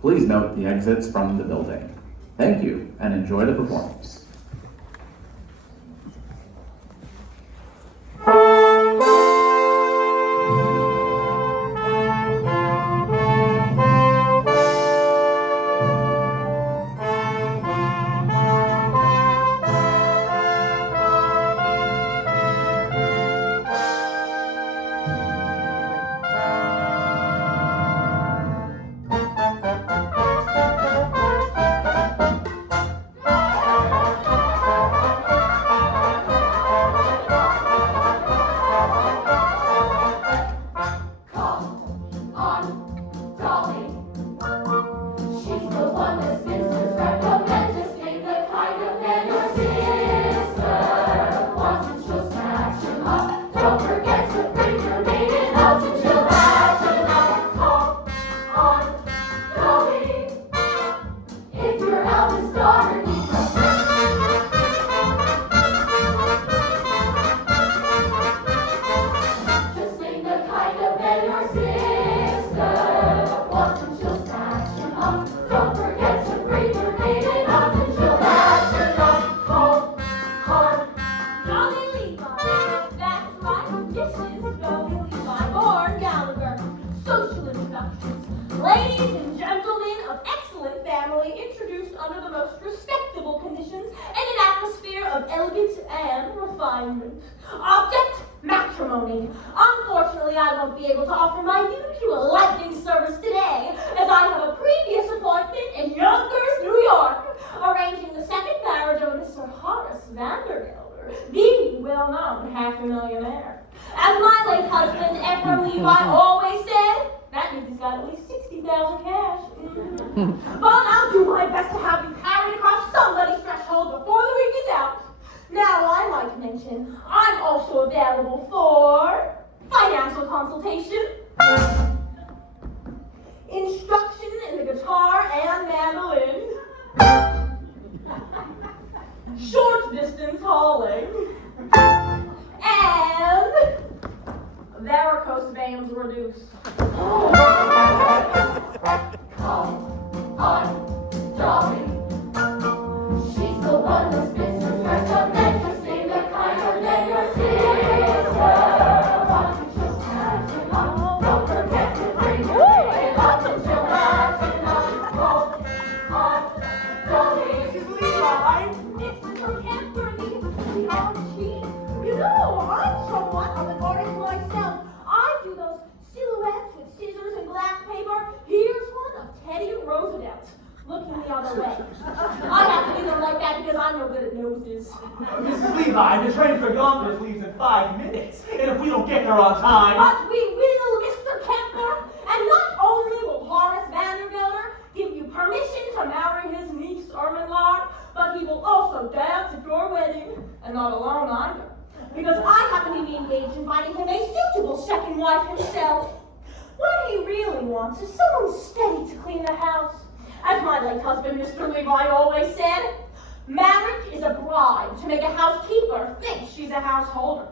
Please note the exits from the building. Thank you, and enjoy the performance. Object, matrimony. Unfortunately, I won't be able to offer my usual lightning service today, as I have a previous appointment in Yonkers, New York, arranging the second marriage of Mr. Horace Vandergelder, the well-known half-a-millionaire. As my late husband, Ephraim Levi, always said, that means he's got at least 60,000 cash. But I'll do my best to have you carried across somebody's threshold before the week is out. Now, I might mention, I'm also available for financial consultation, instruction in the guitar and mandolin, short distance hauling, and varicose veins reduced. Come on, Dolly. She's the one that's been so recommend to sing the kind of name your sister. Why don't you just catch him up? Don't forget to bring your baby up until matching up. Come on, Dolly. Mrs. Levi. It's so hampery, sweetheart, she. You know, I'm somewhat of an artist myself. I do those silhouettes with scissors and black paper. Here's one of Teddy Roosevelt, looking the other way. I have to do them like that because I'm no good at noses. Mrs. Levi, the train for Yonkers leaves in 5 minutes. And if we don't get there on time... But we will, Mr. Kemper. And not only will Horace Vandergelder give you permission to marry his niece, Ermengarde, but he will also dance at your wedding. And not alone either. Because I happen to be engaged in finding him a suitable second wife himself. What he really wants is someone steady to clean the house. As my late husband, Mr. Levi, always said, marriage is a bribe to make a housekeeper think she's a householder.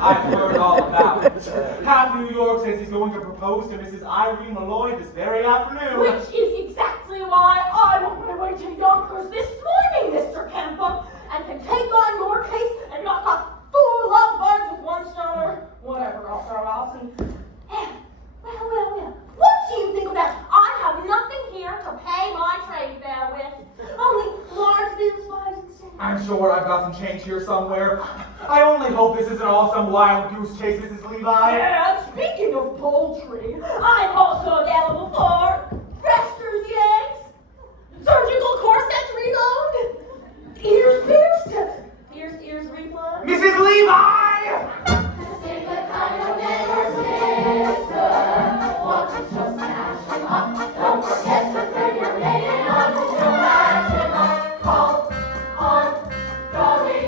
I've heard all about it. Half New York says he's going to propose to Mrs. Irene Malloy this very afternoon. Which is exactly why I'm on my way to Yonkers this morning, Mr. Kemper, and can take on your case and knock off 4 lovebirds with one stone or whatever else there else. Well. What do you think of that? I have nothing here to pay my trade fare with. Only large bills, 5 and 6. I'm sure I've got some change here somewhere. I only hope this isn't all some wild goose chase, Mrs. Levi. And speaking of poultry, I'm also available for fresh Jersey eggs, surgical corsets reload, ears pierced, ears replugged. Mrs. Levi! Sing the kind of never sister. Want to just smash him up. Don't forget to bring your maiden on to match him up. Call on Dolly.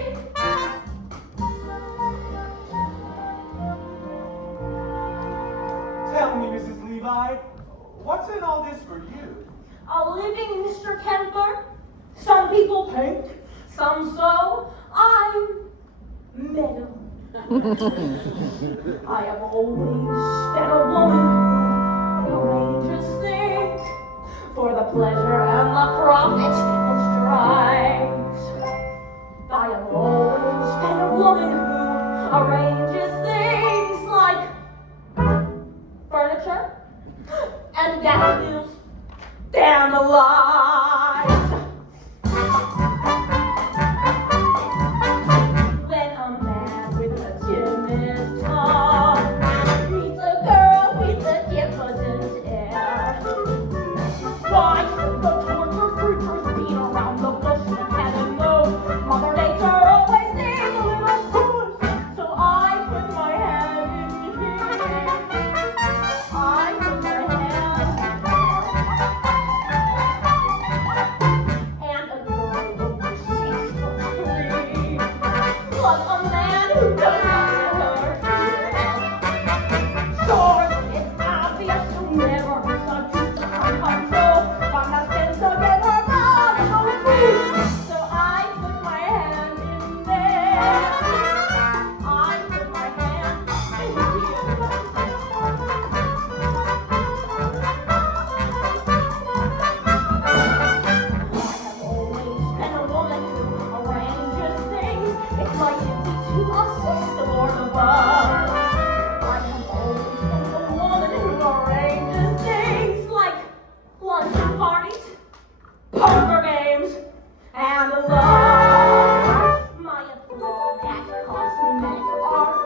Tell me, Mrs. Levi, what's in all this for you? A living Mr. Kemper. Some people paint, some sew. I'm metal. I have always been a woman. No angels think for the pleasure and the profit it strives. I have always been a woman who arranges things like furniture and daffodils down the lines. When a man with a timid tongue meets a girl with a diffident air, why should the tortured creatures beat around the bush when heaven knows Mother Nature always needs a little push? So I put my hand in here. I put my hand in there. And a girl over 6'3", but a man who does not hurt her. Sure, it's obvious you'll never subdue the control, but nothing to get her body no food. So I put my hand in there. I put my hand in I have always been a woman who arranges things. It's my duty to assist the Lord above. I have always been a woman who arranges things like luncheon parties, poker games, and love. My approval that cost men art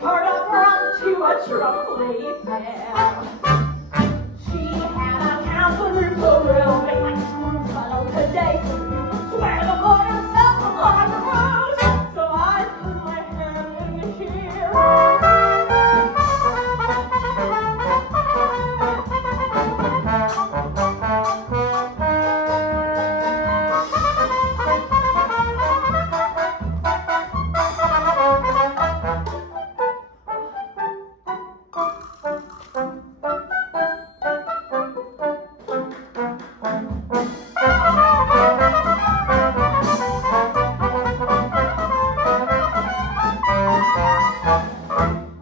turned over onto a trunk fair. She had a countenance a little bit like Scrooge, but oh, today swear the Lord himself upon the rose. So I put my hand in here.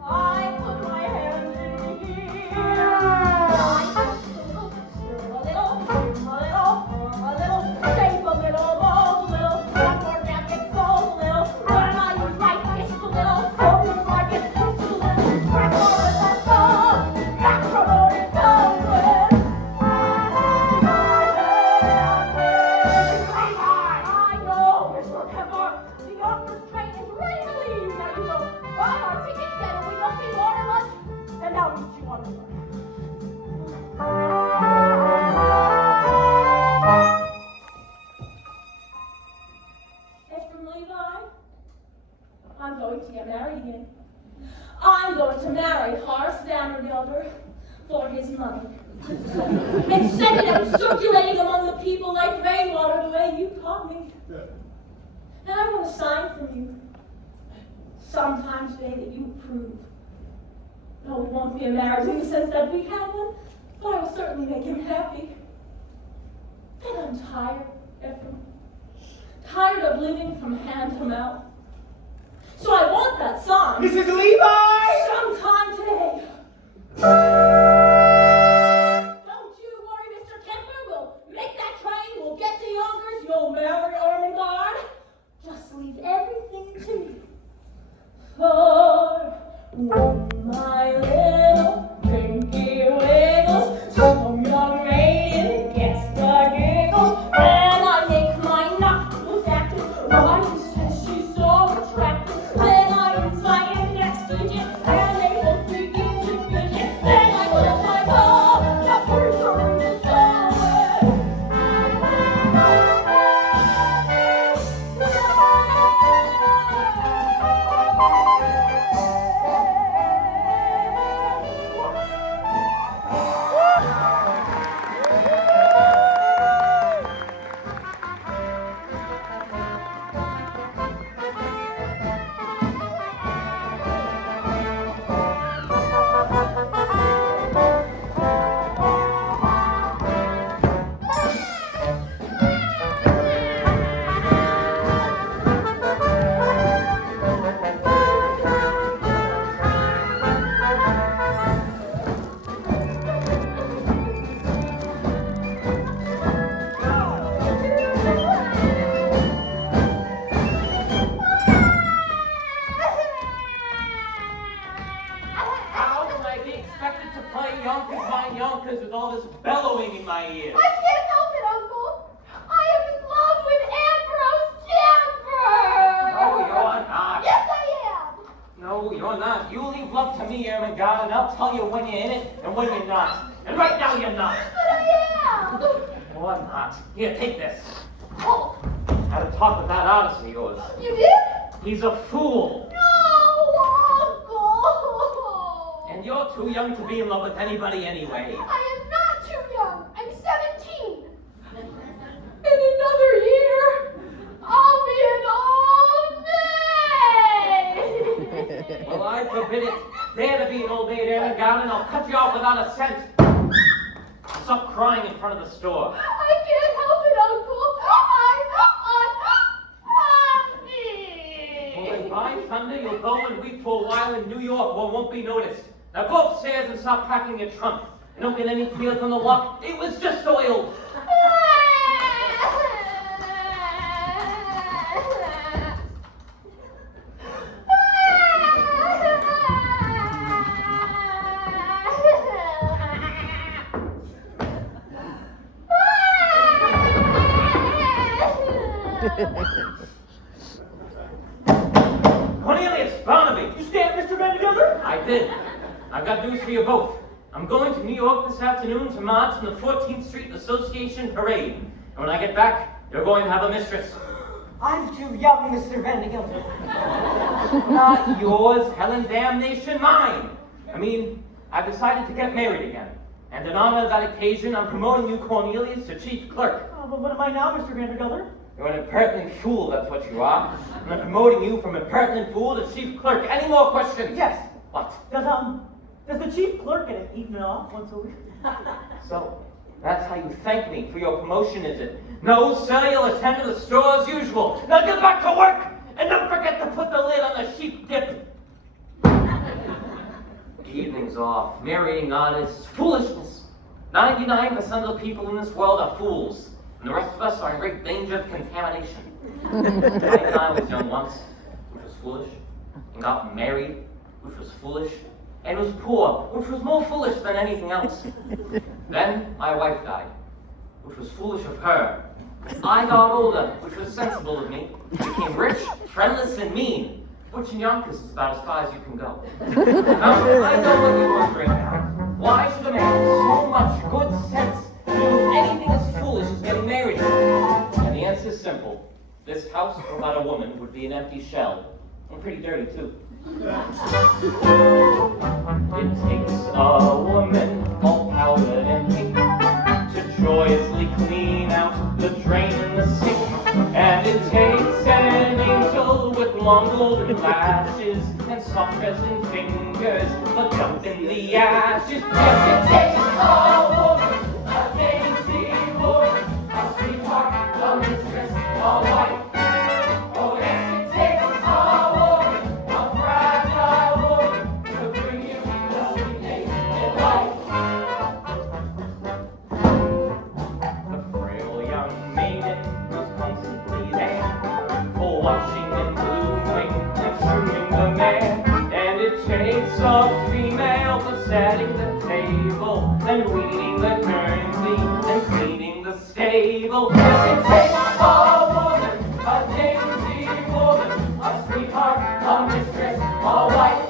I put my hand in here. I stir a little, shape a little, mold a little, one more jacket, fold a little, when I use my fist a little, focus like it's twist a little, crack more in that ball, matrimony goes with. I know, Mr. Kemper, the Yorkers train is ready to leave. Now you go buy our tickets, then we go see water lunch, and now meet you on the way. Mr. Levi, I'm going to get married again. I'm going to marry Horace Vandergelder for his money. And send it out circulating among the people like rainwater the way you taught me. And I want a sign from you sometime today that you approve. No, it won't be a marriage in the sense that we have one, but I will certainly make him happy. And I'm tired, Ephraim. Tired of living from hand to mouth. So I want that sign. Mrs. Levi! Sometime today. Don't you worry, Mr. Kemper. We'll make that train. We'll get to Yonkers. You'll marry Ermengarde. Just leave everything to me. For my little pinky wiggles, some young maiden gets the giggles, and I make my knuckles active. Why, he says she's so attractive. Then I use my index digit, and they both begin to fidget. Then yonkers with all this bellowing in my ears? I can't help it, Uncle. I am in love with Ambrose Camper. No, you're not. Yes, I am. No, you're not. You leave love to me, Ermengarde, and I'll tell you when you're in it and when you're not. And right now you're not. But I am. No, I'm not. Here, take this. Oh, I had a talk with that artist of yours. you did? He's a fool. No, Uncle. And you're too young to be in love with anybody anyway. I am not too young. I'm 17. In another year, I'll be an old maid. Well, I forbid it. Dare to be an old maid, Ermengarde, and I'll cut you off without a cent. Stop crying in front of the store. I can't help it, Uncle. I'm unhappy. Well, then by thunder, you'll go and weep for a while in New York where it won't be noticed. Now go upstairs and stop packing your trunk. And don't get any tears on the lock. It was just oil. Cornelius, Barnaby. You stabbed Mr. Vandergelder? I did. I've got news for you both. I'm going to New York this afternoon to march in the 14th Street Association Parade. And when I get back, you're going to have a mistress. I'm too young, Mr. Vandergelder. Not yours, Helen, damnation, mine. I mean, I've decided to get married again. And in honor of that occasion, I'm promoting you, Cornelius, to chief clerk. Oh, but what am I now, Mr. Vandergelder? You're an impertinent fool, that's what you are. And I'm promoting you from impertinent fool to chief clerk. Any more questions? Yes. What? Does the chief clerk get an evening off once a week? So, that's how you thank me for your promotion, is it? No, sir, you'll attend to the store as usual. Now get back to work! And don't forget to put the lid on the sheep dip. The evening's off. Marrying artists. Foolishness. 99% of the people in this world are fools. And the rest of us are in great danger of contamination. I was young once, which was foolish. And got married, which was foolish. And was poor, which was more foolish than anything else. Then my wife died, which was foolish of her. I got older, which was sensible of me. Became rich, friendless, and mean, which in Yonkers is about as far as you can go. Now, I know what you're wondering now. Why should a man with so much good sense do anything as foolish as getting married? And the answer is simple. This house without a woman would be an empty shell. And pretty dirty, too. It takes a woman all powdered and pink to joyously clean out the drain in the sink. And it takes an angel with long golden lashes and soft resin fingers, but jump in the ashes. Yes, it takes a woman, a dainty woman, a sweetheart, a mistress, a wife. Oh yes, it takes a woman, a fragile woman, to bring you the sweet things in life. The frail young maiden was constantly there, for washing and bluing and shoeing the man. And it takes a female for setting the table and weeding the Guernsey and cleaning the stable. Yes, it takes a woman, a dainty woman, a sweetheart, a mistress, a wife.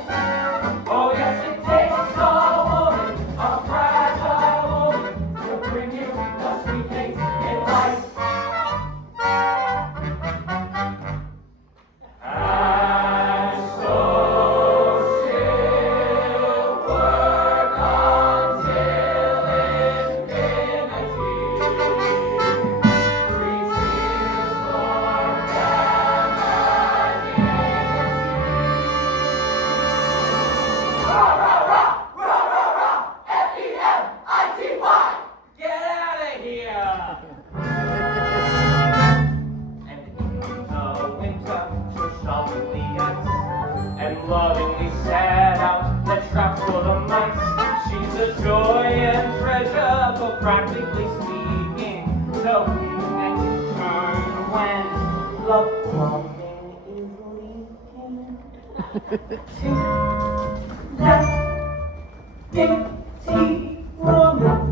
Oh yes, it takes a woman, a fragile woman, to bring you the sweet things in life. And so she'll work until infinity. 3 cheers for F-E-M-I-T-Y! Get out of here! And in the winter, she'll shovel the ice and lovingly set out the trap for the mice. She's a joy and treasure, for practically speaking, so we can turn when love bombing is leaking. To that dainty woman.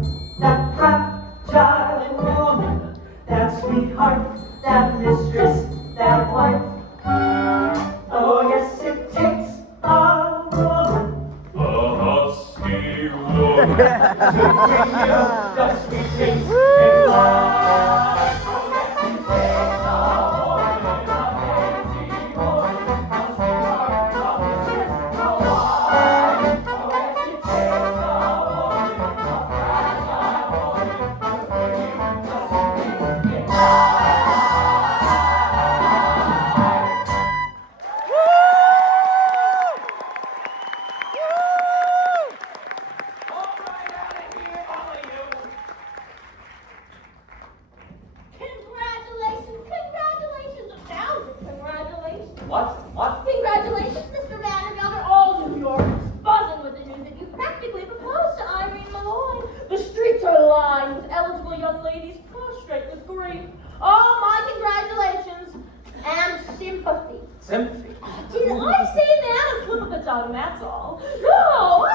What? Congratulations, Mr. Vandergelder. All New York is buzzing with the news that you've practically proposed to Irene Malloy. The streets are lined with eligible young ladies prostrate with grief. Oh, my congratulations and sympathy. Sympathy. Did I say that? A slip of the tongue, that's all. No,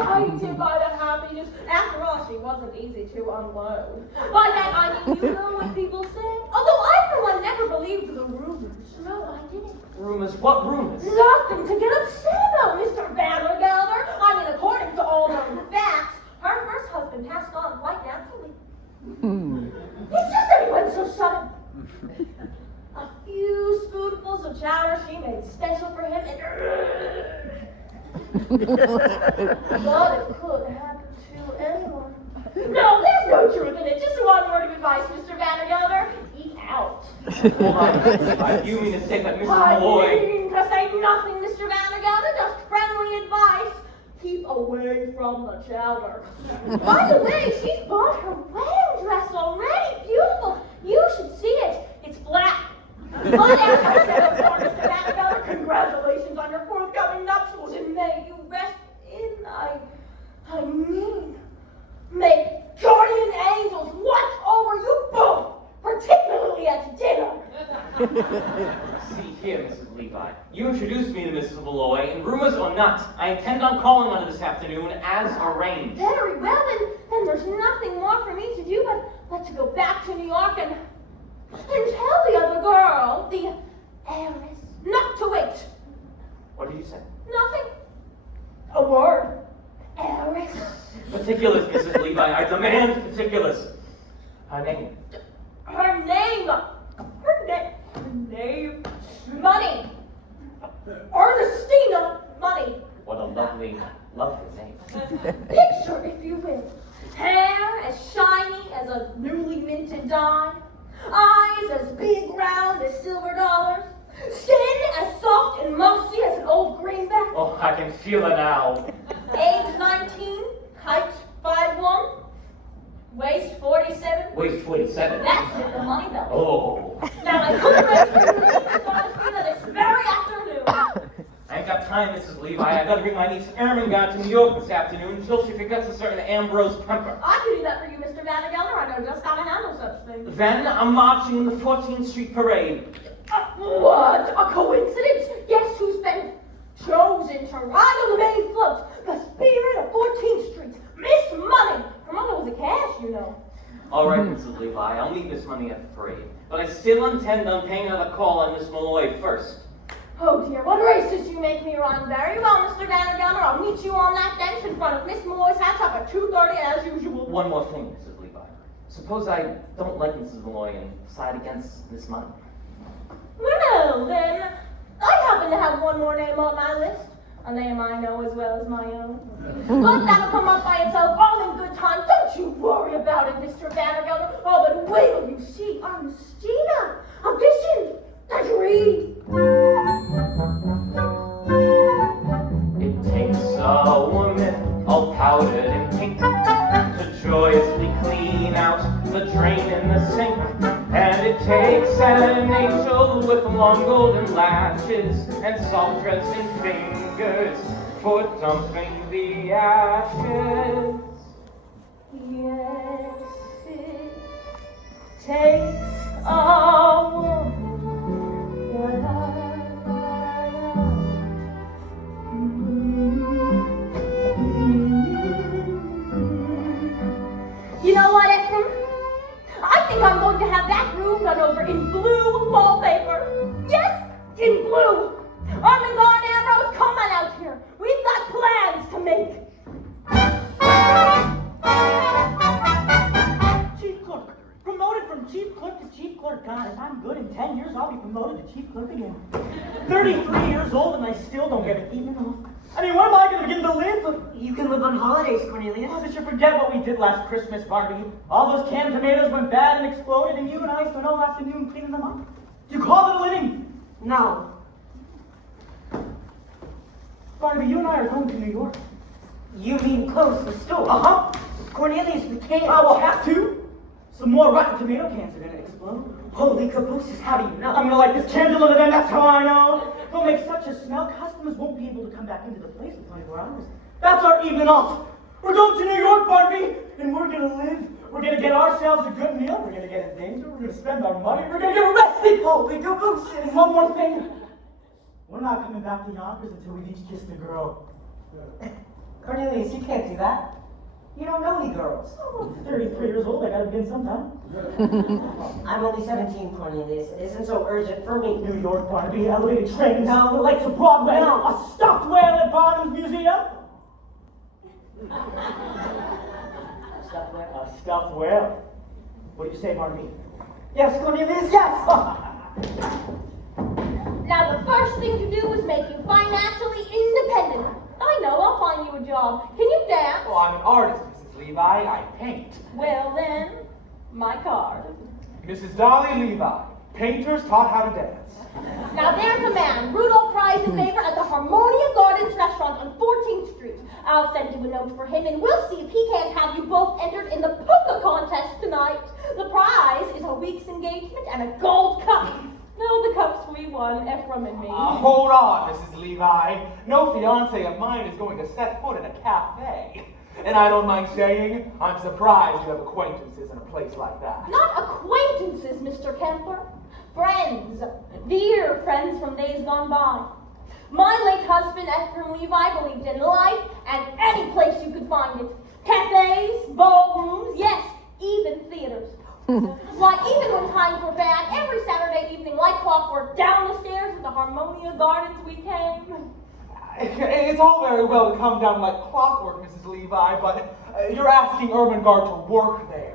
I'm delighted by the happiness. After all, she wasn't easy to unload. By that I mean, you know what people say. Although I, for one, never believed the rumors. No, I didn't. Rumors? What rumors? Nothing to get upset about, Mr. Vandergelder. I mean, according to all known facts, her first husband passed on quite naturally. It's just that he went so sudden. A few spoonfuls of chowder she made special for him, and but it could happen to anyone. No, there's no truth in it. Just one word of advice, Mr. Vandergelder. Eat out. Hold on. You mean to say that Mrs. Malloy... I mean to say nothing, Mr. Vandergelder. Just friendly advice. Keep away from the chowder. By the way, she's bought her wedding dress already. Beautiful. You should see it. It's black. But as I said before, Mr. Vandergelder, congratulations on your forthcoming nuptials, and may you rest in, I mean, may guardian angels watch over you both, particularly at dinner. See here, Mrs. Levi. You introduced me to Mrs. Malloy, and rumors or not, I intend on calling on her this afternoon as arranged. Very well, then there's nothing more for me to do but to go back to New York and tell the other girl, the heiress, not to wait. What did you say? Nothing. A word. Heiress. Particulars, Mrs. Levi. I demand particulars. Her name. Her name. Money. Ernestina Money. What a lovely, lovely name. Picture, if you will. Hair as shiny as a newly minted dime. Eyes as big round as silver dollars. Skin as soft and mossy as an old greenback. Oh, I can feel it now. Age 19. Height 5'1". Waist 47. Waist 47. That's with the money belt. Oh. Now I couldn't wait for you to this very afternoon. I ain't got time, Mrs. Levi. I gotta bring my niece Ermengarde to New York this afternoon until she forgets a certain Ambrose temper. I can do that for you, Mr. Vandergelder. I know just how to handle such things. Then I'm marching in the 14th Street Parade. What? A coincidence? Guess who's been chosen to ride on the main float? The spirit of 14th Street. Miss Money. Her mother was a cash, you know. All right, Mrs. Levi. I'll meet Miss Money at the parade. But I still intend on paying another call on Miss Malloy first. Oh dear, what races you make me run. Very well, Mr. Vandergelder. I'll meet you on that bench in front of Miss Malloy's hat shop at 2:30 as usual. One more thing, Mrs. Levi. Suppose I don't like Mrs. Malloy and side against Miss Money. Well, then, I happen to have one more name on my list. A name I know as well as my own. But that'll come up by itself all in good time. Don't you worry about it, Mr. Vandergelder. Oh, but wait till you see Ernestina. A vision. A dream. It takes a woman all powdered in pink to joyously clean out the drain in the sink. And it takes an angel with long golden lashes and soft dressing fingers for dumping the ashes. Yes, it takes a woman. You know what, Ephraim? I think I'm going to have that room done over in blue wallpaper. Yes, in blue. Ermengarde and Ambrose, come on out here. We've got plans to make. Chief clerk. Promoted from chief clerk to chief clerk. God, if I'm good in 10 years, I'll be promoted to chief clerk again. 33 years old and I still don't get it eaten off. I mean, where am I going to begin to live? You can live on holidays, Cornelius. Oh, did you forget what we did last Christmas, Barbie? All those canned tomatoes went bad and exploded, and you and I spent all afternoon cleaning them up. You call it a living? No. Barbie, you and I are going to New York. You mean close the store? Uh-huh. Cornelius, we can't. I will have to. Some more rotten tomato cans are gonna explode. Holy cabooses, how do you know? I'm gonna light this candle under them, that's how I know. They'll make such a smell, customers won't be able to come back into the place for 24 hours. That's our evening off. We're going to New York, Barbie, and we're gonna live. We're gonna get ourselves a good meal. We're gonna get in danger. We're gonna spend our money. We're gonna get arrested. Holy cabooses! And one more thing. We're not coming back to Yonkers until we've each kissed a girl. Cornelius, you can't do that. You don't know any girls. Oh, I'm 33 years old. I gotta begin sometime. I'm only 17, Cornelius. It isn't so urgent for me. New York, Barbie, elevated trains, the lights of Broadway, a stuffed whale at Barnum's Museum. Stuff there. A stuffed whale. What do you say, Barbie? Yes, Cornelius, yes! Now the first thing to do is make you financially independent. I know, I'll find you a job. Can you dance? Oh, I'm an artist, Mrs. Levi. I paint. Well then, my card. Mrs. Dolly Levi. Painters taught how to dance. Now there's a man, Rudolph Prize in favor at the Harmonia Gardens restaurant on 14th Street. I'll send you a note for him and we'll see if he can't have you both entered in the polka contest tonight. The prize is a week's engagement and a gold cup. No, the cups we won, Ephraim and me. Hold on, Mrs. Levi. No fiance of mine is going to set foot in a cafe. And I don't mind saying, I'm surprised you have acquaintances in a place like that. Not acquaintances, Mr. Kemper. Friends. Dear friends from days gone by. My late husband, Ephraim Levi, believed in life and any place you could find it. Cafes, ballrooms, yes, even theaters. Why, even when times were bad, every Saturday evening, like clockwork, down the stairs at the Harmonia Gardens we came. It's all very well to come down like clockwork, Mrs. Levi, but you're asking Ermengarde to work there.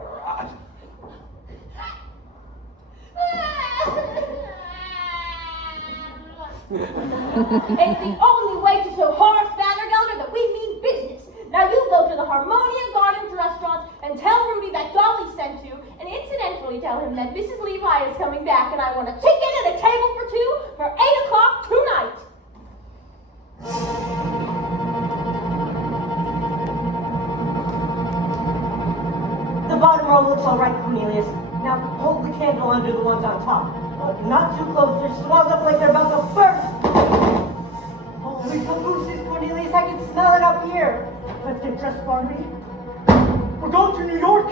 It's the only way to show Horace Vandergelder that we mean business. Now you go to the Harmonia Gardens restaurant and tell Rudy that Dolly sent you, and incidentally tell him that Mrs. Levi is coming back and I want a ticket and a table for two for 8 o'clock tonight. The bottom row looks all right, Cornelius. Now hold the candle under the ones on top. Not too close, they're swung up like they're about to burst. Holy cabooses, Cornelius, I can smell it up here. Let's get dressed, Barbie. We're going to New York.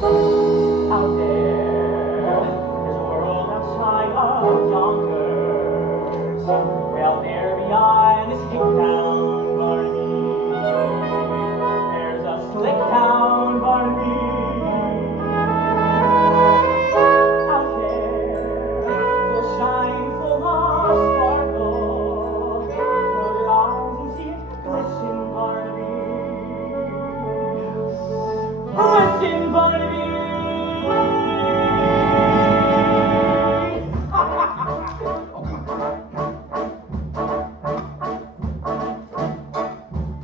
Out there, there's a world outside of Yonkers. Well, there behind this hick town, Barbie. There's a slick town, Barbie. Out there, full shine, full of sparkle. Close your eyes and see it glisten, Barbie. Listen, Barbie.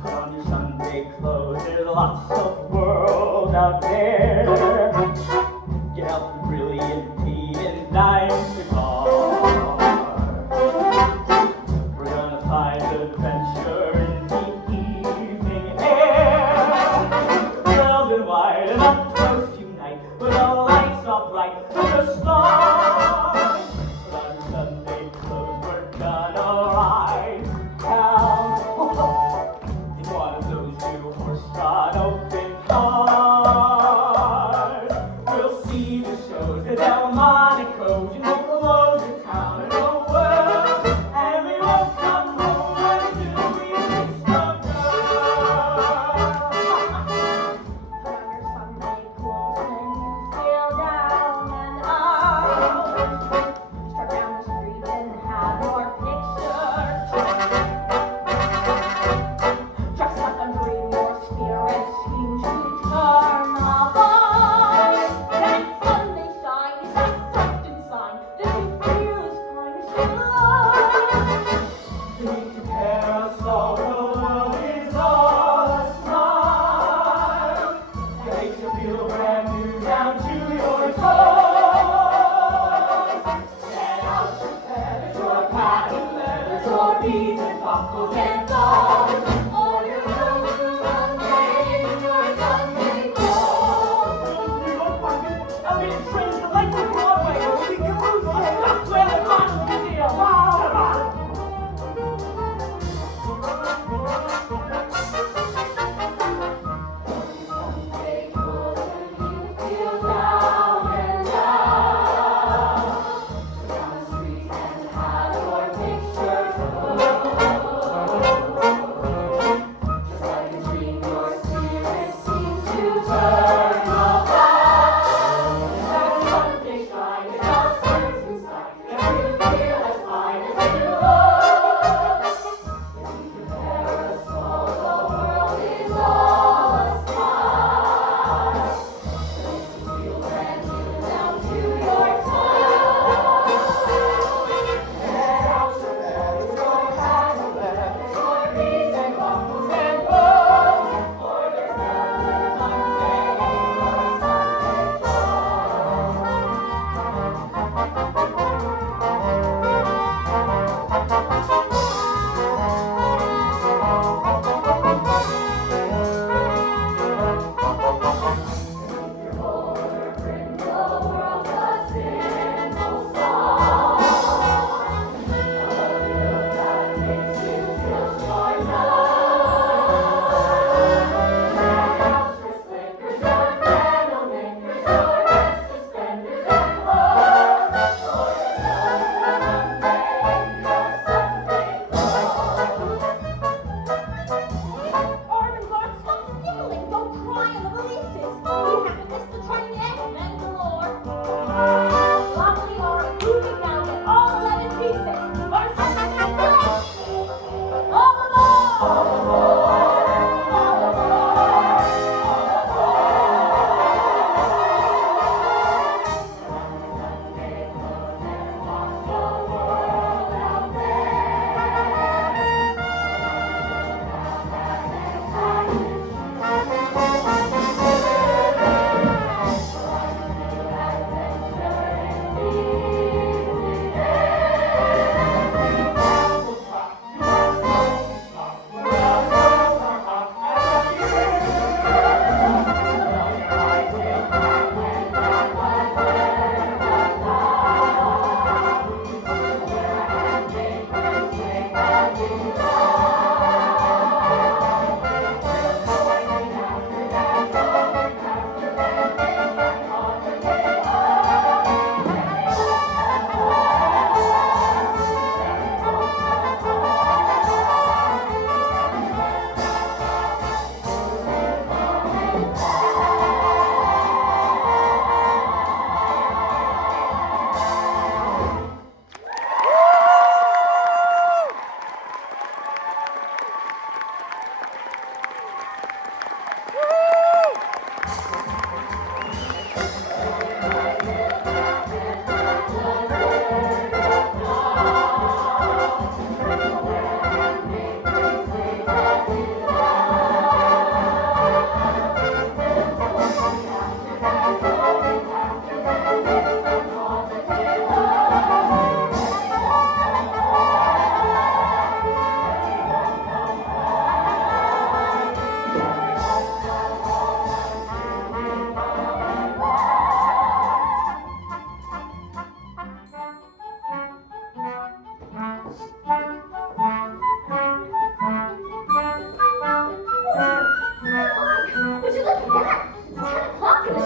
Put on your Sunday clothes, there's lots of world out there. Get out the brilliant tea and dime cigar. We're gonna find adventure in the evening air. Girls in white and up close unite, with the lights all bright and the stars. Put on your Sunday clothes, we're gonna ride down in one of those new horse-drawn open cars. We'll see the shows at Delmonico's and Mccallum in town and the world, and we won't come home until we kiss the girl. Put on your Sunday clothes and you feel down and out. Strut down the street and have your picture taken. Dress up and bring your spirit seems to turn alive. That Sunday shine is a certain sign that you feel as fine as you love. Beneath the parasol, the world is all a smile. It makes you feel brand new down to your toes. Get out your feathers, your patent leathers, your beads and buckles and balls. All your clothes to run in your Sunday clothes. New York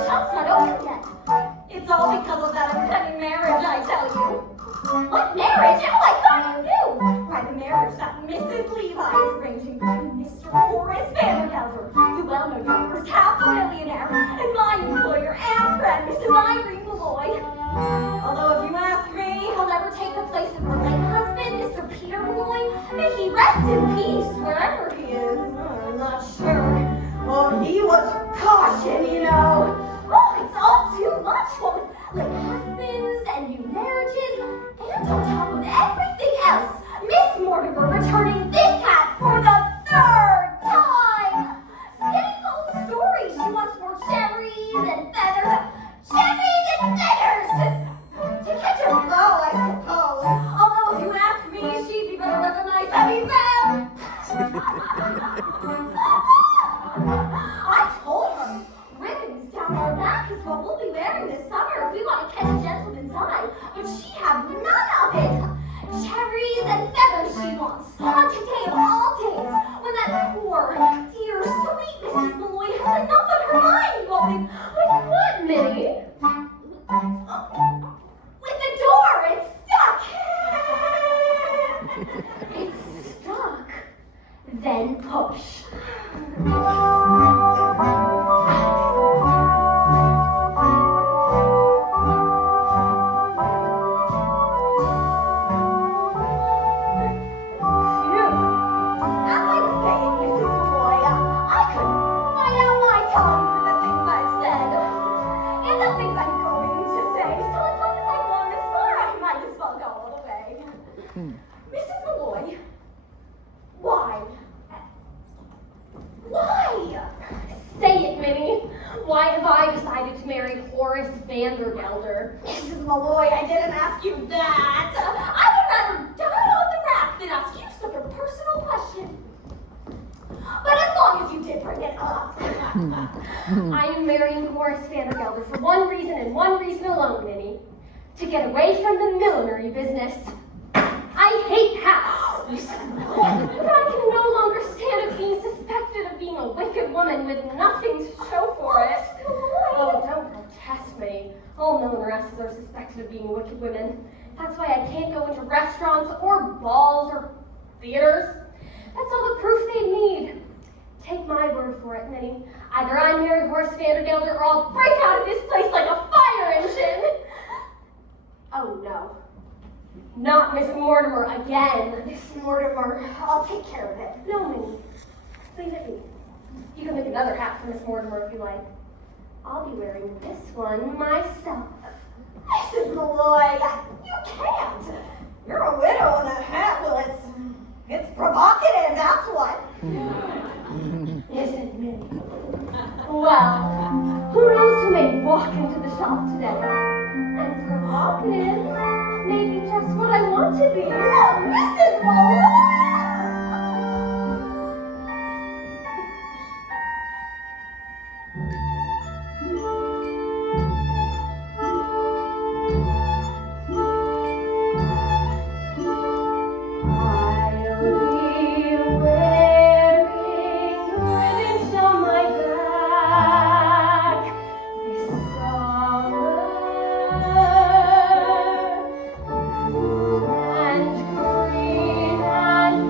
shop's not open yet. It's all because of that impending marriage, I tell you. What marriage? Oh, I thought you knew! Why, the marriage that Mrs. Levi is arranging between Mr. Horace Vandergelder, the well-known Yonkers half-millionaire, and my employer and friend, Mrs. Irene Malloy. Although, if you ask me, he'll never take the place of her late husband, Mr. Peter Malloy. May he rest in peace wherever he is. I'm not sure. Oh, he was a caution, you know. Oh, it's all too much. What with late husbands and new marriages, and on top of everything else, Miss Mortimer returning this hat for the third time. Same old story. She wants more cherries and feathers. Cherries and feathers! To catch her bow, I suppose. Although, if you ask me, she'd be better with a nice heavy bell. I told her, ribbons down our back is what we'll be wearing this summer if we want to catch a gentleman's eye. But she had none of it. Cherries and feathers she wants. On today of all days, when that poor, dear, sweet Mrs. Malloy has enough on her mind. With what, Minnie? With the door, it's stuck. It's stuck. Then push. Mrs. Malloy, why? Why? Say it, Minnie. Why have I decided to marry Horace Vandergelder? Mrs. Malloy, I didn't ask you that. I would rather die on the rack than ask you such a personal question. But as long as you did bring it up. I am marrying Horace Vandergelder for one reason and one reason alone, Minnie. To get away from the millinery business. I hate hats. But I can no longer stand of being suspected of being a wicked woman with nothing to show for it. Oh, don't protest me. All millineresses are suspected of being wicked women. That's why I can't go into restaurants or balls or theaters. That's all the proof they need. Take my word for it, Minnie. Either I marry Horace Vandergelder or I'll break out of this place like a fire engine. Oh, no. Not Miss Mortimer again. Miss Mortimer, I'll take care of it. No, Minnie. Leave it be. You can make another hat for Miss Mortimer if you like. I'll be wearing this one myself. Mrs. Malloy, you can't. You're a widow in a hat. Well, it's provocative, that's what. Isn't Minnie? Well, who knows who may walk into the shop today? And provocative may be just what I want to be. Oh, Mrs. Malloy! And green and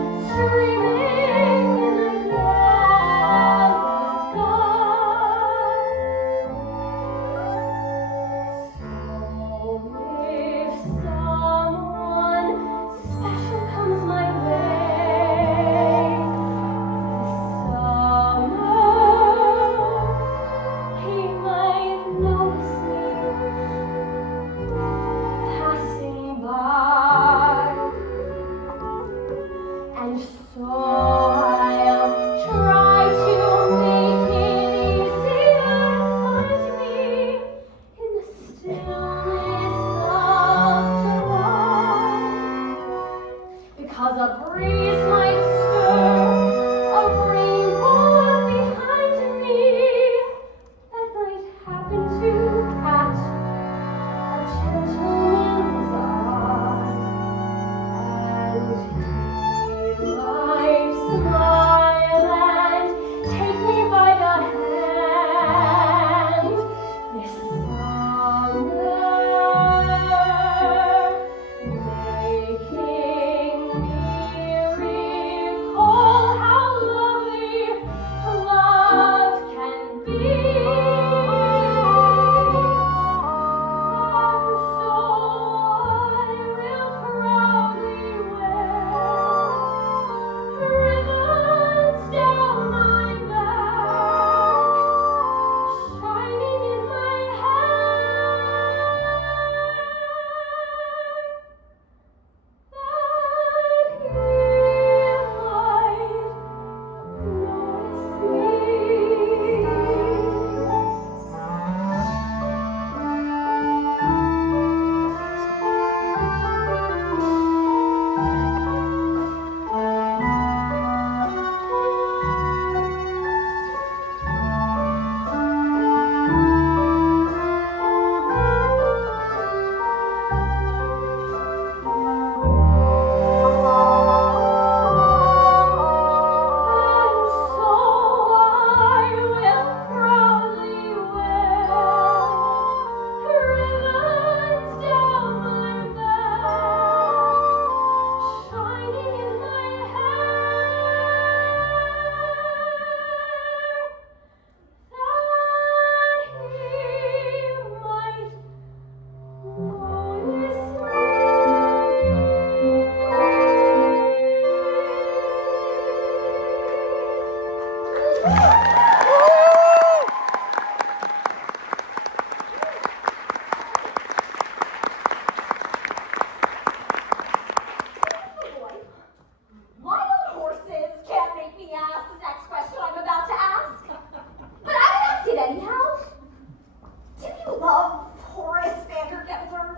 love Horace Vandergelder?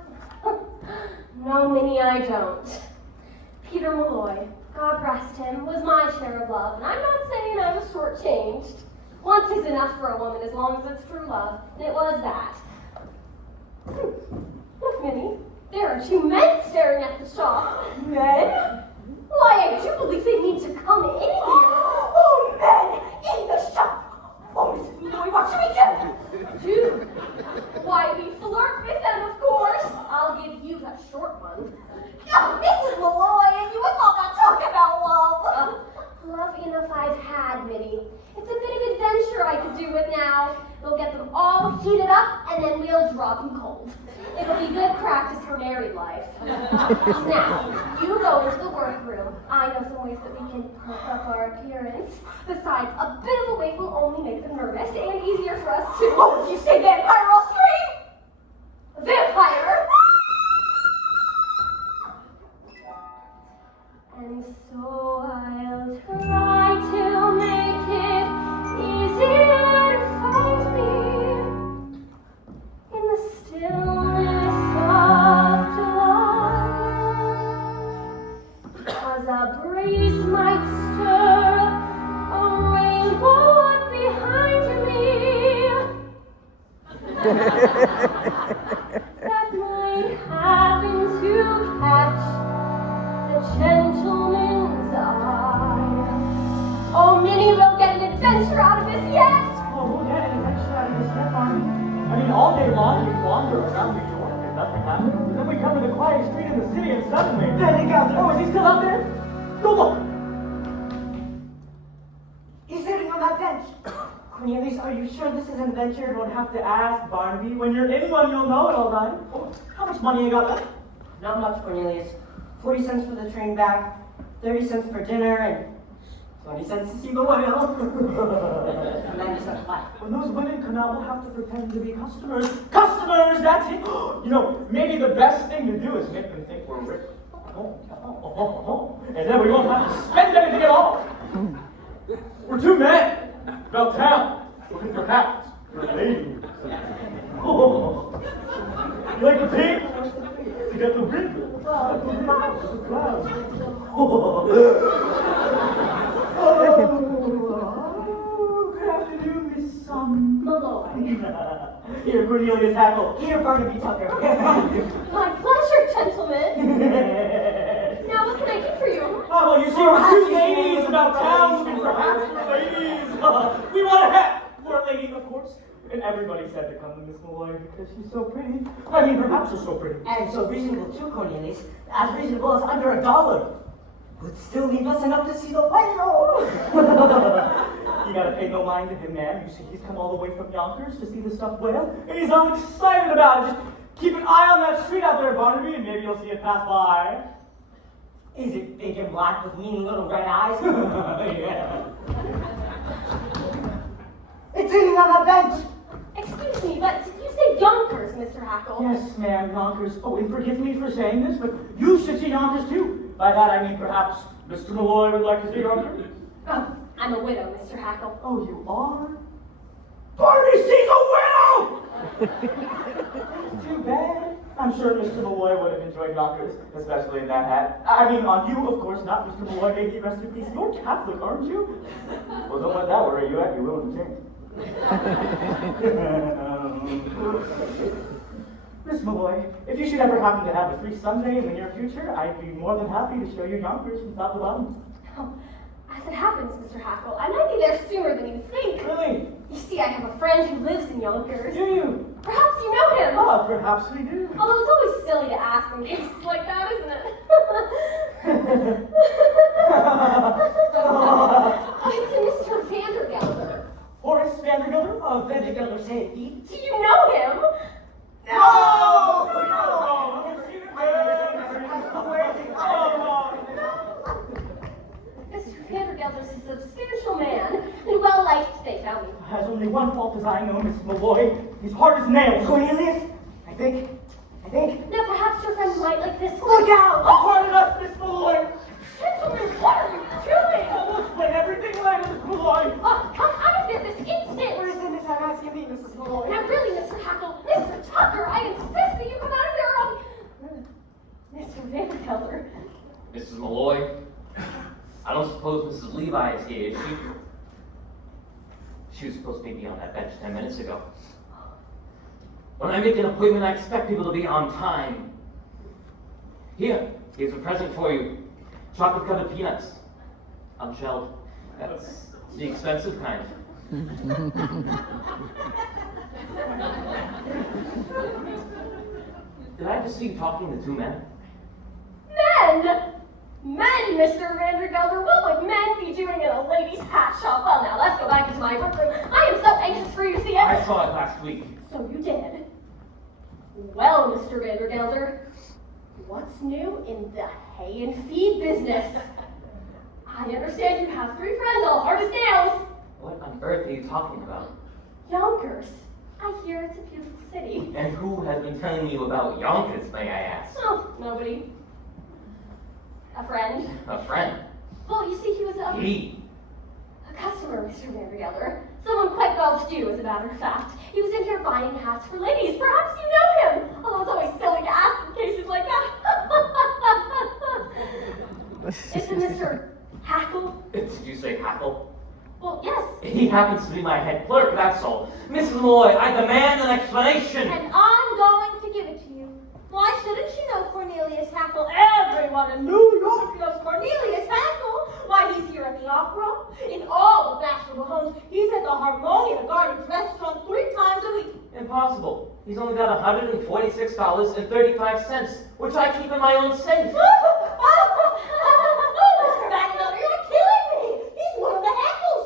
No, Minnie, I don't. Peter Malloy, God rest him, was my share of love, and I'm not saying I was shortchanged. Once is enough for a woman as long as it's true love, and it was that. Look, Minnie, there are two men staring at the shop. Men? Why, I do believe they mean to come in here. Oh, men in the shop! Oh, Mrs. Malloy, what should we do? Do? Why, we flirt with them, of course. I'll give you a short one. Oh, Mrs. Malloy, and you would love not talk about love. Love enough I've had, Minnie. It's a bit of adventure I could do with now. We'll get them all heated up, and then we'll drop them cold. It'll be good practice for married life. Now, you go into the workroom. I know some ways that we can perk up our appearance. Besides, a bit of a wait will only make them nervous and easier for us to... Oh, if you say vampire, I'll scream! Vampire! And so I'll try to make it easier to find me in the stillness of July. As a breeze might stir a rainbow behind me that might happen to catch the gentleman's eye. Oh, Minnie, we'll get an adventure out of this yet! Oh, we'll get an adventure out of this yet, Barney. I mean, all day long we wander around New York and nothing happens. And then we come to the quiet street in the city and suddenly... Vandergelder! Oh, is he still out there? Go look! He's sitting on that bench. Cornelius, are you sure this is an adventure? You don't have to ask, Barnaby. When you're in one, you'll know it all right. Oh, how much money you got left? Not much, Cornelius. 40 cents for the train back, 30 cents for dinner, and 20 cents to see the whale. 90 cents flat. When those women come out, we'll have to pretend to be customers. Customers, that's it. You know, maybe the best thing to do is make them think we're rich. And then we won't have to spend anything at all. We're two men about town looking for hats for ladies. Oh, you like the pink? You got the red. Good afternoon, Miss Malloy. Here, Cornelius Hackle. Here, Barnaby Tucker. My pleasure, gentlemen. Now, what can I do for you? Oh, well, you see, we're two ladies about town looking for hats for ladies. We want a hat for a lady, of course. And everybody said to come to Miss Malloy because she's so pretty. I mean, perhaps she's so pretty. And so reasonable too, Cornelius. As reasonable as under $1. Would still leave us enough to see the whale. You gotta pay no mind to him, man. You see, he's come all the way from Yonkers to see the stuffed whale, and he's all excited about it. Just keep an eye on that street out there, Barnaby, and maybe you'll see it pass by. Is it big and black with mean little red eyes? Yeah. It's sitting on that bench. Excuse me, but did you say Yonkers, Mr. Hackle? Yes, ma'am, Yonkers. Oh, and forgive me for saying this, but you should see Yonkers too. By that I mean perhaps Mr. Malloy would like to see Yonkers. Oh, I'm a widow, Mr. Hackle. Oh, you are? Barney sees a widow! Too bad. I'm sure Mr. Malloy would have enjoyed Yonkers, especially in that hat. I mean, on you, of course, not Mr. Malloy, may he rest in peace. You're Catholic, aren't you? Well, don't let that worry you. I'd be willing to change. Miss Malloy, if you should ever happen to have a free Sunday in the near future, I'd be more than happy to show you Yonkers from top to bottom. Oh, as it happens, Mr. Hackle, I might be there sooner than you think. Really? You see, I have a friend who lives in Yonkers. Do you? Perhaps you know him. Ah, perhaps we do. Although it's always silly to ask in cases like that, isn't it? It's Mr. Vandergelder. Horace Vandergelder? Oh, Vandergelder's hand feet. Do you know him? No! Mr. Vandergelder's a substantial man and well-liked, they tell me. Has only one fault as I know, Miss Malloy. He's hard as nails. Cornelius, I think. Now perhaps your friend might like this. Look out! Hard enough, Miss Malloy. Gentlemen, what are you doing? I'll explain everything later, Miss Malloy. Oh, come out of there this instant! Where is it, Miss? I'm asking me, Mrs. Malloy. Now really, Mr. Hackle, Mr. Levi is here. She was supposed to meet me on that bench 10 minutes ago. When I make an appointment, I expect people to be on time. Here's a present for you. Chocolate-covered peanuts. Unshelled. That's the expensive kind. Did I just see you talking to two men? Men! Men, Mr. Vandergelder, what would men be doing in a lady's hat shop? Well, now, let's go back into my workroom. I am so anxious for you to see it. I saw it last week. So you did. Well, Mr. Vandergelder, what's new in the hay and feed business? I understand you have 3 friends, all hard as nails. What on earth are you talking about? Yonkers. I hear it's a beautiful city. And who has been telling you about Yonkers, may I ask? Oh, nobody. A friend. A friend? Well, you see, he was a customer, Mr. Vandergelder. Someone quite well to do, as a matter of fact. He was in here buying hats for ladies. Perhaps you know him. Oh, it's always silly to ask in cases like that. It's a Mr. Hackle. Did you say Hackle? Well, yes. He happens to be my head clerk, that's all. Mrs. Malloy, I demand an explanation. And I'm going to give it to you. Why shouldn't you know Cornelius Hackle? Everyone in New York knows Cornelius Hackle. Why, he's here at the opera, in all the fashionable homes. He's at the Harmonia Gardens restaurant 3 times a week. Impossible. He's only got $146.35, which I keep in my own safe. Mr. Vandergelder, you're killing me. He's one of the Hackles.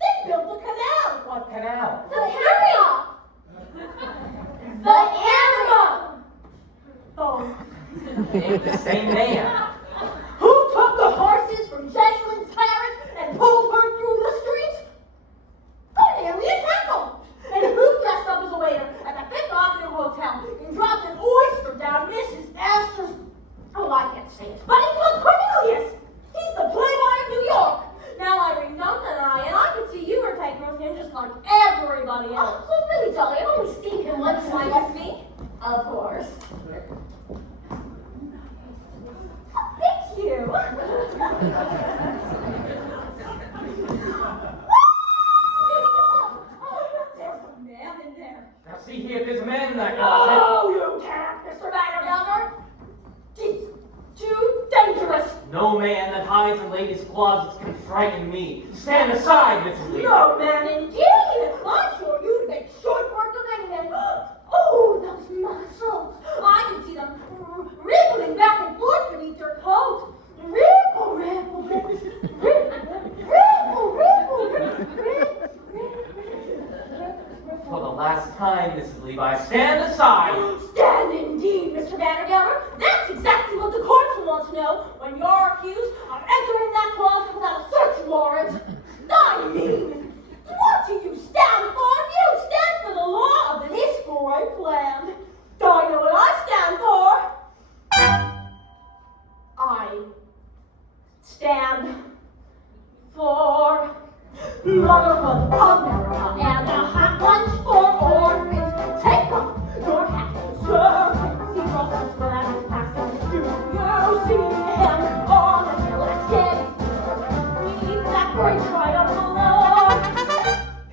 They built the canal. What canal? The Harrier. The Anima. Oh. Ain't the same man. Who took the horses from Jenny Lynn's carriage and pulled her through the streets? Cornelius Hackle. And who dressed up as a waiter at the Fifth Avenue Hotel and dropped an oyster down Mrs. Astor's... Oh, I can't say it, but it was Cornelius. He's the playboy of New York. Now, Irene, don't deny it. I could see you were taken with him just like everybody else. Oh, really, Dolly, I've only seen him once minus me. Of course. Thank you. There's a man in there. Now see here, there's a man in that closet. No, you can't, Mr. Vandergelder. It's too dangerous. No man that hides in ladies' closets can frighten me. Stand aside, Mrs. Lee. No man indeed. I'm sure you'd make short work of any man. Oh, those muscles. I can see them wriggling back and forth beneath your coat. Ripple, ripple, ripple, ripple, ripple, ripple. For the last time, Mrs. Levi, stand aside. Stand indeed, Mr. Vandergelder. That's exactly what the courts will want to know when you're accused of entering that closet without a search warrant. I mean, what do you stand for? You stand for the law of the Nistelrooy plan. I know what I stand for. I stand for Motherhood America and a hot lunch for orphans. Take off your hat, sir. See Russell's glasses passing through. You see him on the hill at Gettysburg. Beneath that great triumphal arch.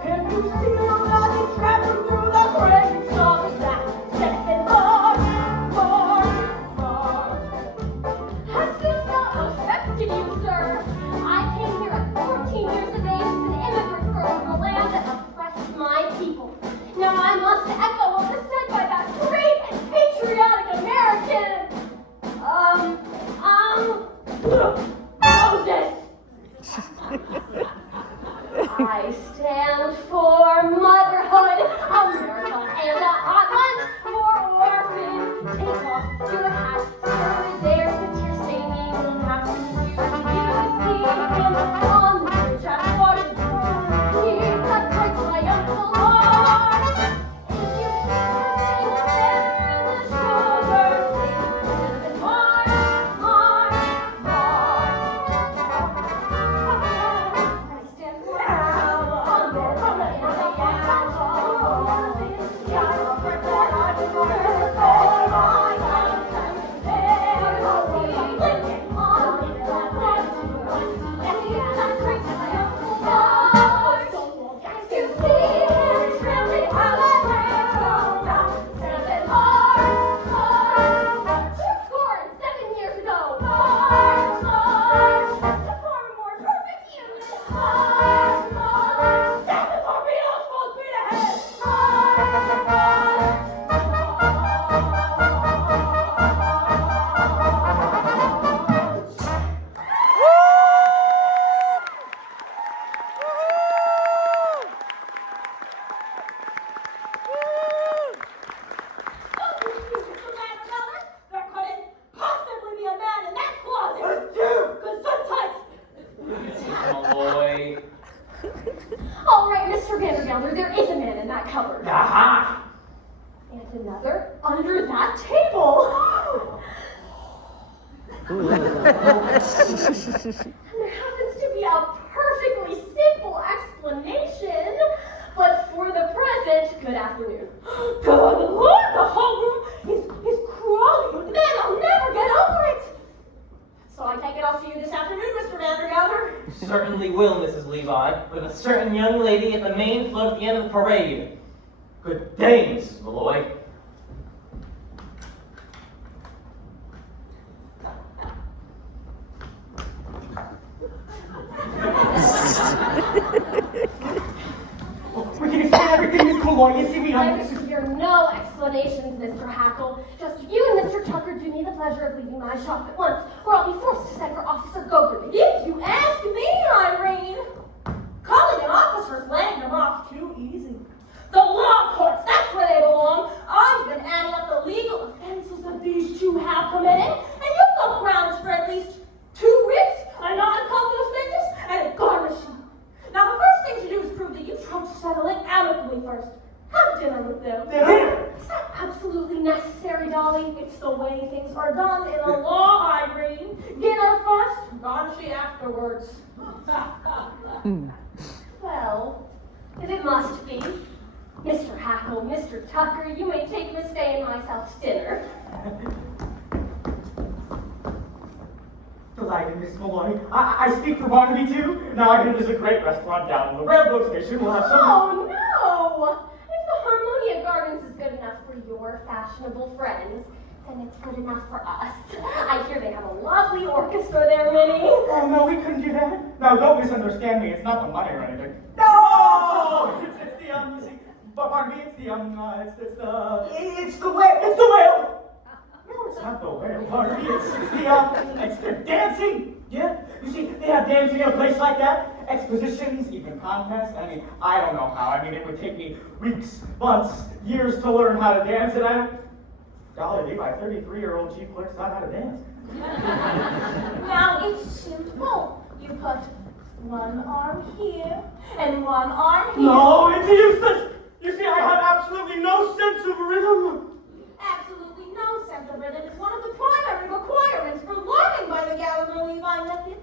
Can you see him as he's traveling through the great song that second march? Has this not affected you, sir? I came here at 14 years of age as an immigrant girl from the land gather there is a man in that cupboard. Aha! And another under that table. And there happens to be a perfectly simple explanation, but for the present, good afternoon. Good Lord, the whole room is crawling with men. I'll never get over it. So I take it I'll see you this afternoon, Mr. Vandergelder. Certainly will, Mrs. Levi, with a certain young lady at the main float at the end of the parade. Good day, Mrs. Malloy. We can explain everything, Miss Malloy. You see, I wish to hear no explanations, Mr. Hackle. Just you and Mr. Tucker do me the pleasure of leaving my shop at once, or I'll be forced to send for Officer Gopher. If you ask me, Irene, calling an officer's letting them off too easy. The law courts, that's where they belong. I've been adding up the legal offenses that these two have committed, and you've got grounds for at least 2 writs, a non-accomplice business, and a garnishing. Now, the first thing to do is prove that you tried to settle it amicably first. Have dinner with them. Dinner? Is that absolutely necessary, Dolly? It's the way things are done in the law, Irene. Dinner first, garnishing afterwards. Well, if it must be, Mr. Hackle, Mr. Tucker, you may take Miss Fay and myself to dinner. Delighted, Miss Malloy. I speak for Barnaby, too. Now I hear there's a great restaurant down in the railroad station. We'll have some... Oh, no! If the Harmonia Gardens is good enough for your fashionable friends, then it's good enough for us. I hear they have a lovely orchestra there, Minnie. Oh, no, we couldn't do that. Now, don't misunderstand me. It's not the money or anything. No! It's the, you see, Barnaby, it's the whale. It's the whale! No, it's not the whale, Barnaby. It's the dancing. Yeah, you see, they have dancing in a place like that. Expositions, even contests. I mean, I don't know how. I mean, it would take me weeks, months, years to learn how to dance, and I don't... Golly, Levi, 33-year-old chief clerks taught how to dance. Now it's simple. You put one arm here and one arm here. No, it's useless. You see, I have absolutely no sense of rhythm. Absolutely no sense of rhythm is one of the primary requirements for learning by the Gallagher Levi method.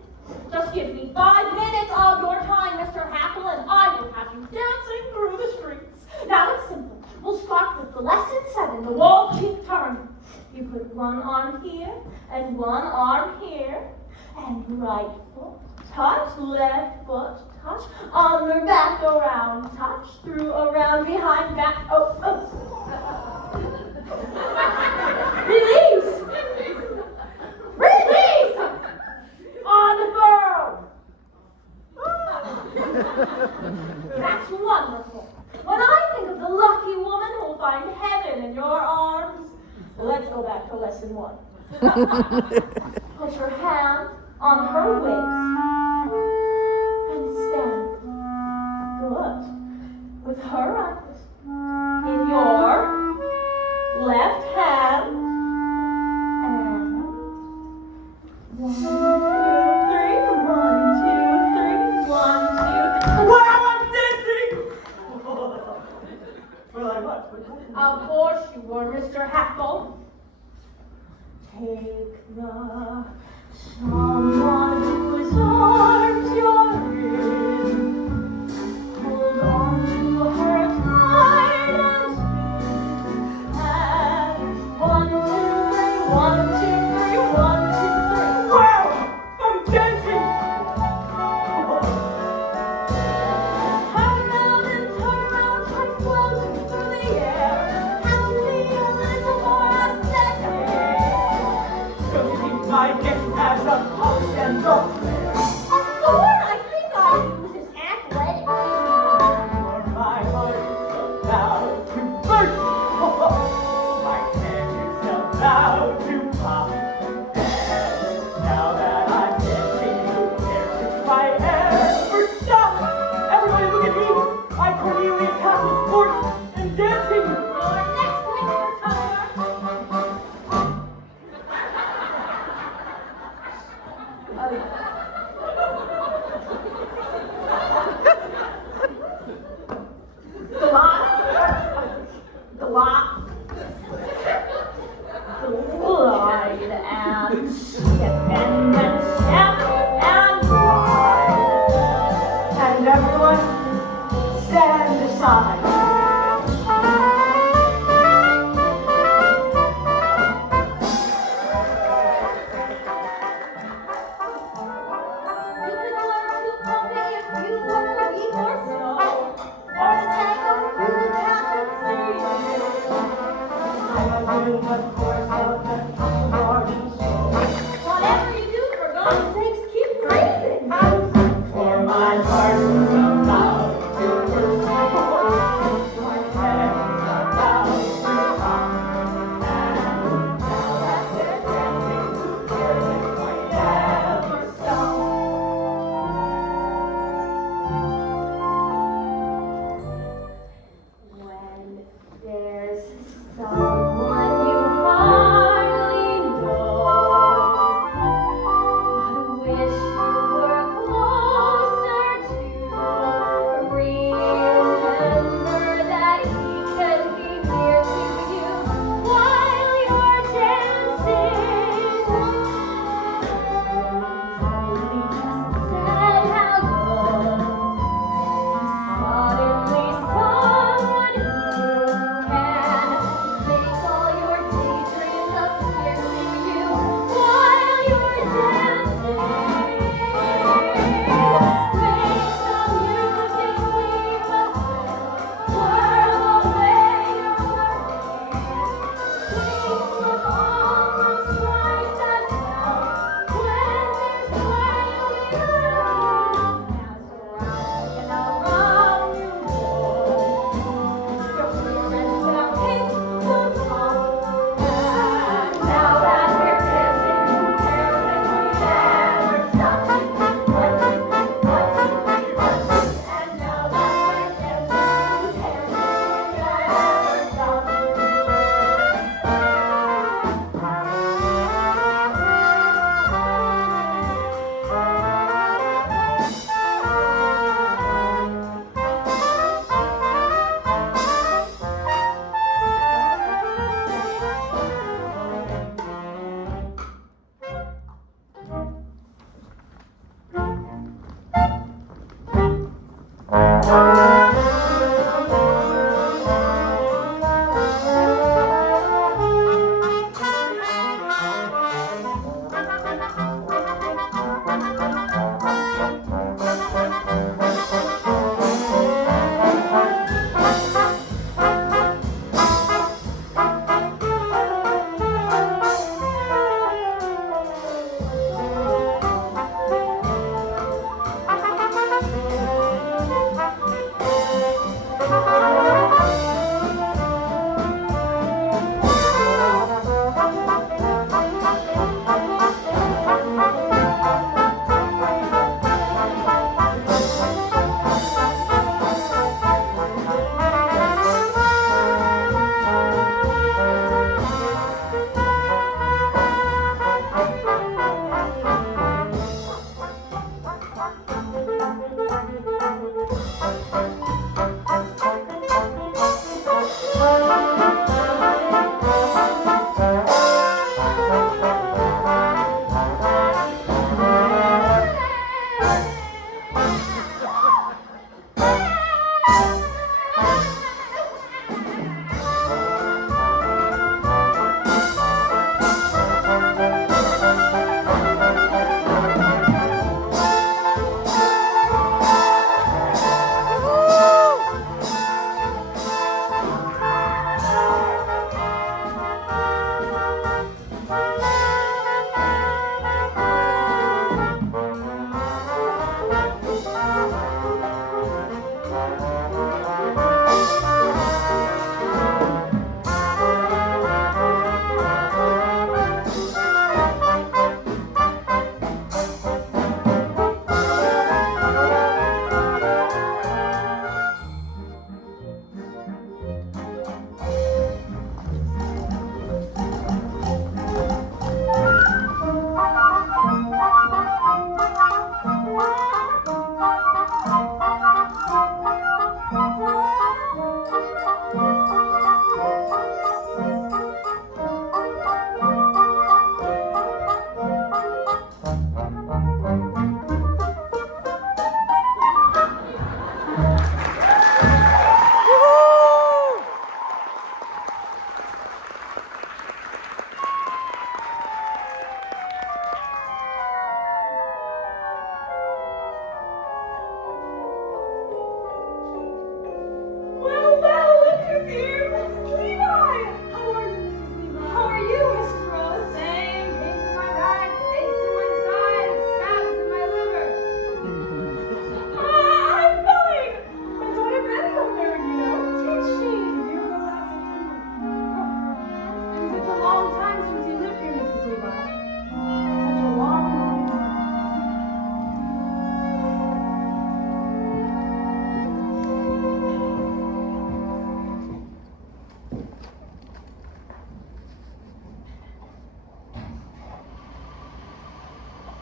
Just give me 5 minutes of your time, Mr. Hackle, and I will have you dancing through the streets. Now it's simple. We'll start with the lesson 7, the wall keep turning. You put one arm here and one arm here, and right foot, touch, left foot, touch, under, back, around, touch, through, around, behind, back, oh. Release! Release! On the burrow! That's wonderful. When I think of the lucky woman who will find heaven in your arms, let's go back to lesson 1. Put your hand on her waist and stand. Good. With her right in your left hand. And 1, 2, 3, 1, 2, 3, 1, 2, 3. Wow, I'm dancing! Well, I what? Of course you were, Mr. Hackle. Take the someone whose arms you're in. Hold on to her tight and sweet. And 1, 2, 3, 1, 2, 3, 1, 2, 3. Wow, I'm dancing! Turn around and turn around, try floating through the air. Have to be a little more aesthetic. Don't you think my gift has a pulse and don't Of course Glide and skip and then step and glide. And everyone, stand aside. You could learn to copy if you were to be more slow, or to tango through the traffic sea. I am doing the course of the garden show. Whatever you do, for God's sakes, keep breathing. For my heart is about to burst. My hands are about to come. And now that they're dancing together, I never stop. When there's someone you hardly know,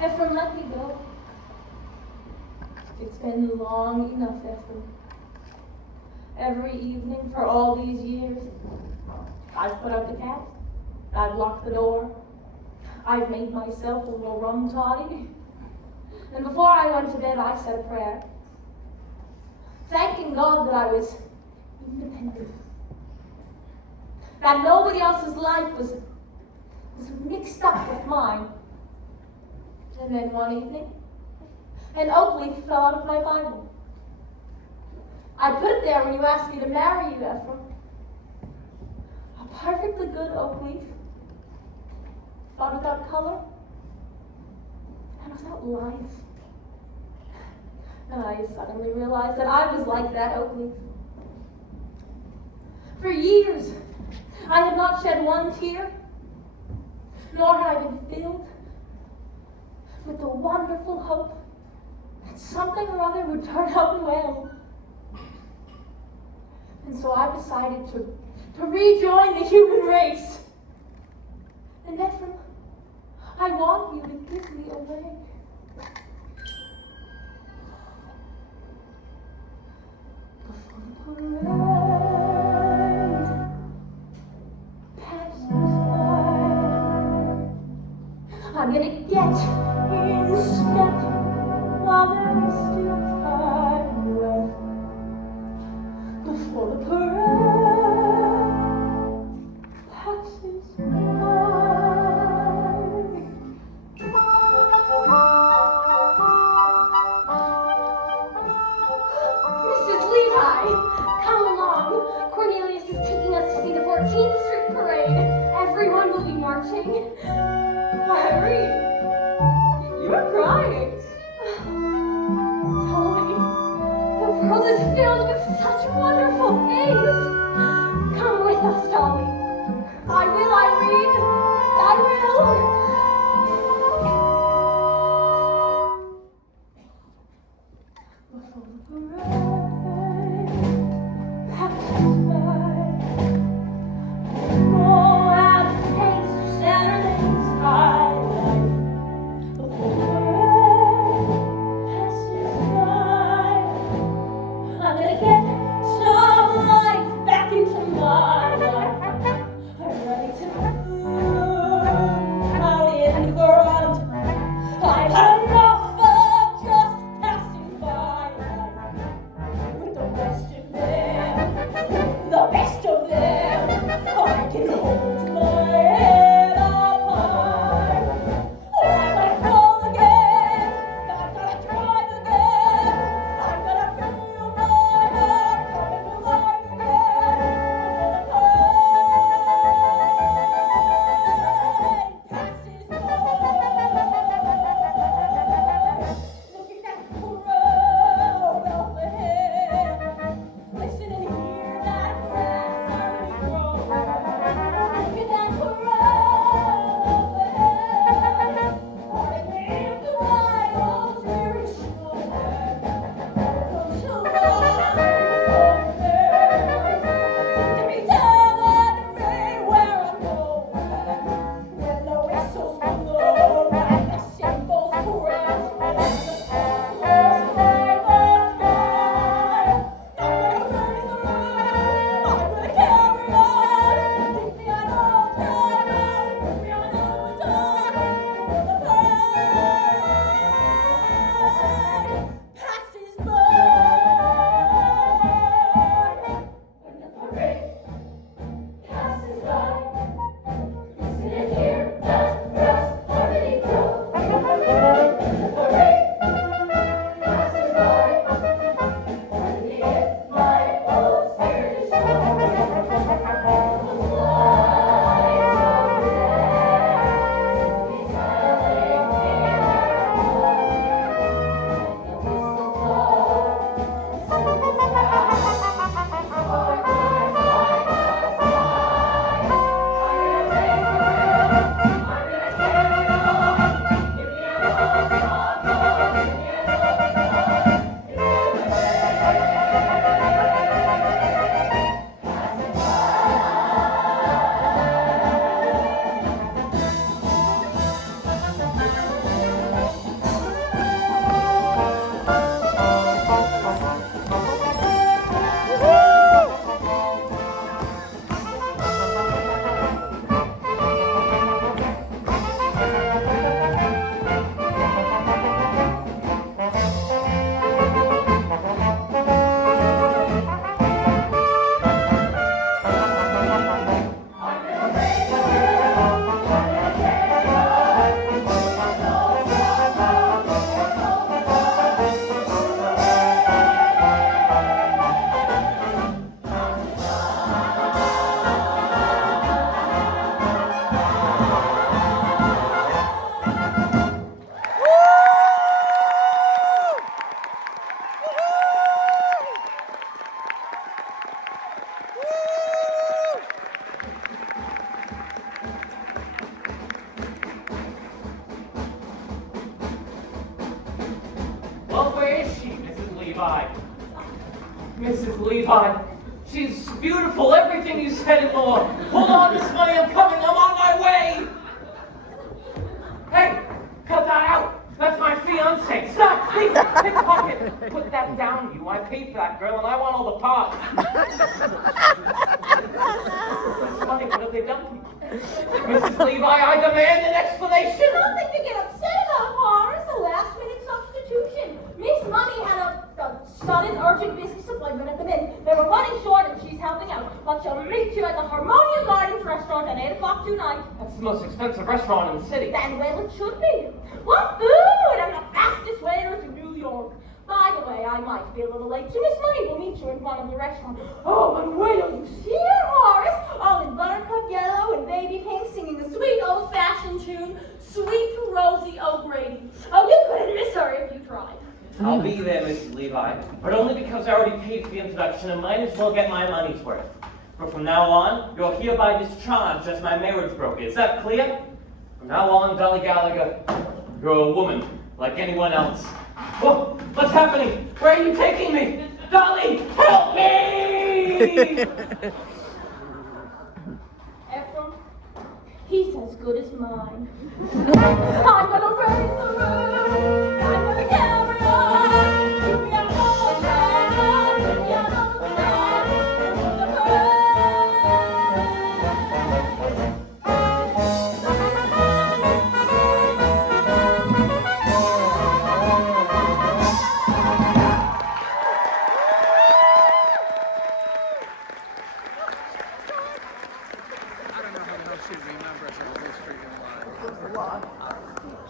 Ephraim, let me go. It's been long enough, Ephraim. Every evening for all these years, I've put out the cat. I've locked the door. I've made myself a little rum toddy. And before I went to bed, I said a prayer, thanking God that I was independent. That nobody else's life was mixed up with mine. And then one evening, an oak leaf fell out of my Bible. I put it there when you asked me to marry you, Ephraim. A perfectly good oak leaf, but without color and without life. And I suddenly realized that I was like that oak leaf. For years, I had not shed one tear, nor had I been filled with the wonderful hope that something or other would turn out well. And so I decided to rejoin the human race. And Ephraim, I want you to give me away. Before the parade passes by, I'm gonna get in step while there's still time left. Before the parade passes by. Mrs. Levi, come along. Cornelius is taking us to see the 14th Street Parade. Everyone will be marching. Irene, you're crying. Dolly, the world is filled with such wonderful things. Come with us, Dolly. I will, Irene. I will. Before the parade passes by, go out and taste Saturday's highlight. Before the parade passes by, I'm gonna get some life back into my life. Levi. Mrs. Levi. She's beautiful, everything you said and more. Hold on, Miss Money, I'm coming, I'm on my way. Hey, cut that out. That's my fiancée. Stop, please, pickpocket. Put that down, you. I paid for that girl and I want all the pop. Miss Money, what have they done to you? Mrs. Levi, I demand an explanation. Nothing to get upset about, Horace. A last-minute substitution. Miss Money had a sudden, urgent business appointment at the Mint. They were running short and she's helping out. But she'll meet you at the Harmonia Gardens restaurant at 8 o'clock tonight. That's the most expensive restaurant in the city. And well, it should be. What food! And the fastest waiters in New York. By the way, I might be a little late, so Miss Money will meet you in front of the restaurant. Oh, but wait till you see it, Horace! All in buttercup yellow and baby pink, singing the sweet old-fashioned tune, Sweet Rosie O'Grady. Oh, you couldn't miss her if you tried. I'll be there, Mrs. Levi, but only because I already paid for the introduction and might as well get my money's worth. But from now on, you're hereby discharged as my marriage broker. Is that clear? From now on, Dolly Gallagher, you're a woman like anyone else. Oh, what's happening? Where are you taking me? Dolly, help me! Ephraim, he's as good as mine. I'm gonna raise the roof. I'm gonna carry on. You got no stand, you got no stand. The parade. I don't know how the hell she remembers all those freaking lines.